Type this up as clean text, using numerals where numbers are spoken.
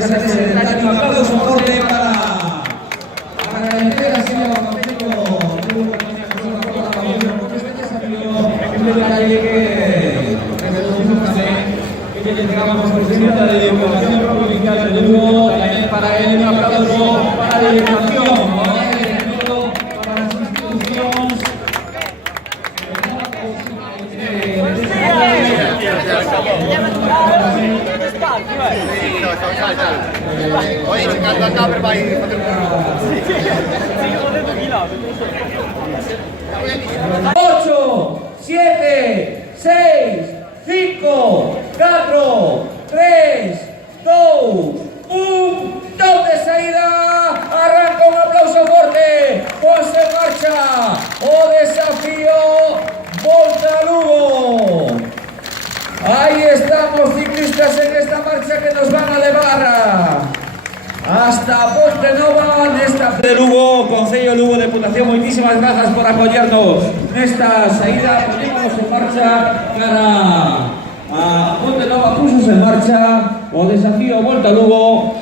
Un aplauso fuerte para la entrega, señor Capello. Que llegamos presidenta de Diputación Provincial de Lugo, también para él un aplauso para la delegación, para las instituciones. Oye, checando acá, pero va a ir. 8, 7, 6, 5, 4, 3, 2, 1, top de salida, arranca un aplauso fuerte, pues en marcha, o desafío, Volta Lugo. Ahí estamos ciclistas en esta marcha que nos van a elevar hasta Ponte Nova nesta de Lugo, Concello Lugo, Deputación, moitísimas grazas por apoyarnos nesta saída. Ponemos en marcha cara a Ponte Nova, pusos en marcha o desafío Volta Lugo.